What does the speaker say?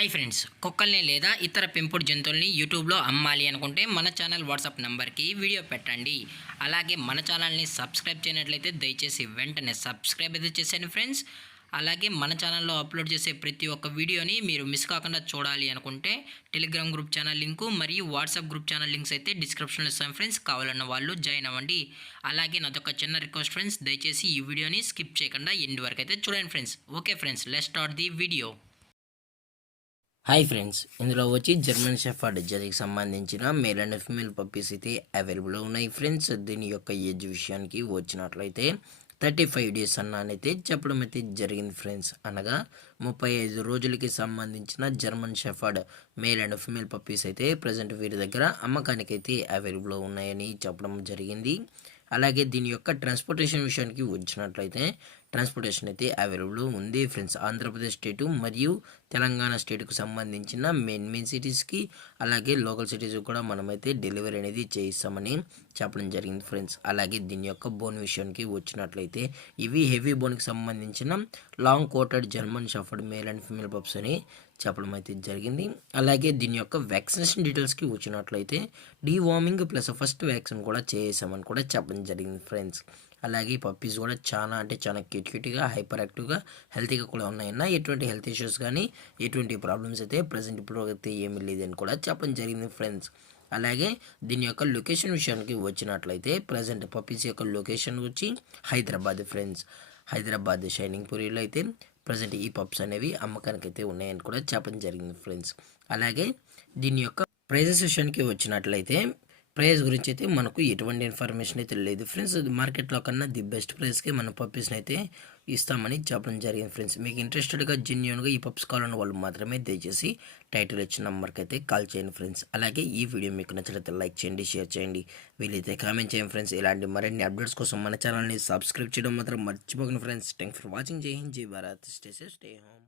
Hi friends, కుక్కల్ని లేదా ఇతర పెంపుడు జంతువుల్ని యూట్యూబ్లో అమ్మాలి అనుకుంటే మన ఛానల్ వాట్సాప్ నెంబర్కి వీడియో పెట్టండి. అలాగే మన ఛానల్ని సబ్స్క్రైబ్ చేయనట్లయితే దయచేసి వెంటనే సబ్స్క్రైబ్ అయితే చేసేయండి ఫ్రెండ్స్. అలాగే మన ఛానల్లో అప్లోడ్ చేసే ప్రతి ఒక్క వీడియోని మీరు మిస్ కాకుండా చూడాలి అనుకుంటే టెలిగ్రామ్ గ్రూప్ ఛానల్ లింకు మరియు వాట్సాప్ గ్రూప్ ఛానల్ లింక్స్ అయితే డిస్క్రిప్షన్లో ఇస్తాను ఫ్రెండ్స్. కావాలన్న వాళ్ళు జాయిన్ అవ్వండి. అలాగే నాదొక చిన్న రిక్వెస్ట్ ఫ్రెండ్స్, దయచేసి ఈ వీడియోని స్కిప్ చేయకుండా ఎండ్ వరకు అయితే చూడండి friends. Okay friends, let's start the video. Hi friends, ఇందులో వచ్చి జర్మన్ షెఫర్డ్ జెర్రీకి సంబంధించిన మేల్ అండ్ ఫీమేల్ పప్పీస్ అయితే అవైలబుల్లో ఉన్నాయి ఫ్రెండ్స్. దీని యొక్క ఏజ్ విషయానికి వచ్చినట్లయితే 35 డేస్ అన్నైతే చెప్పడం అయితే జరిగింది ఫ్రెండ్స్. అనగా 35 రోజులకి సంబంధించిన German shepherd male and female puppies అయితే ప్రజెంట్ వీరి దగ్గర అమ్మకానికి అయితే అవైలబుల్లో ఉన్నాయని చెప్పడం జరిగింది. అలాగే దీని యొక్క ట్రాన్స్పోర్టేషన్ విషయానికి వచ్చినట్లయితే ట్రాన్స్పోర్టేషన్ అయితే అవైలబుల్ ఉంది ఫ్రెండ్స్. ఆంధ్రప్రదేశ్ స్టేటు మరియు తెలంగాణ స్టేట్కు సంబంధించిన మెయిన్ సిటీస్కి అలాగే లోకల్ సిటీస్ కూడా మనమైతే డెలివరీ అనేది చేయిస్తామని చెప్పడం జరిగింది ఫ్రెండ్స్. అలాగే దీని యొక్క బోన్ విషయానికి వచ్చినట్లయితే ఇవి హెవీ బోన్కి సంబంధించిన long coated German shepherd male and female pups అని చెప్పడం అయితే జరిగింది. అలాగే దీని యొక్క వ్యాక్సినేషన్ డీటెయిల్స్కి వచ్చినట్లయితే డీవార్మింగ్ ప్లస్ ఫస్ట్ వ్యాక్సిన్ కూడా చేసామని కూడా చెప్పడం జరిగింది ఫ్రెండ్స్. అలాగే పప్పీస్ కూడా చాలా క్యూట్గా హైపర్ యాక్టివ్గా హెల్తీగా కూడా ఉన్నాయన్న. ఎటువంటి హెల్త్ ఇష్యూస్ కానీ ఎటువంటి ప్రాబ్లమ్స్ అయితే ప్రజెంట్ ఇప్పుడు అయితే ఏమీ లేదని కూడా చెప్పడం జరిగింది ఫ్రెండ్స్. అలాగే దీని యొక్క లొకేషన్ విషయానికి వచ్చినట్లయితే ప్రజెంట్ పప్పీస్ యొక్క లొకేషన్ వచ్చి హైదరాబాద్ ఫ్రెండ్స్. హైదరాబాద్ షైనింగ్ పూరిలో అయితే ప్రజెంట్ ఈ పప్స్ అనేవి అమ్మకానికి అయితే ఉన్నాయని కూడా చెప్పడం జరిగింది ఫ్రెండ్స్. అలాగే దీని యొక్క ప్రైజెస్ విషయానికి వచ్చినట్లయితే ప్రైస్ గురించి అయితే మనకు ఎటువంటి ఇన్ఫర్మేషన్ అయితే లేదు ఫ్రెండ్స్. మార్కెట్లో కన్నా ది బెస్ట్ ప్రైస్కి మన పప్పీస్ని అయితే ఇస్తామని చెప్పడం జరిగింది ఫ్రెండ్స్. మీకు ఇంట్రెస్టెడ్గా జెన్యూన్గా ఈ పప్స్ కావాలన్న వాళ్ళు మాత్రమే దయచేసి టైటిల్ ఇచ్చిన నెంబర్కి అయితే కాల్ చేయండి ఫ్రెండ్స్. అలాగే ఈ వీడియో మీకు నచ్చినట్లయితే లైక్ చేయండి, షేర్ చేయండి, వీలైతే కామెంట్ చేయండి ఫ్రెండ్స్. ఇలాంటి మరిన్ని అప్డేట్స్ కోసం మన ఛానల్ని సబ్స్క్రైబ్ చేయడం మాత్రం మర్చిపోకండి ఫ్రెండ్స్. Thank for watching. జై హింద్, జై Bharat, stay safe, stay home.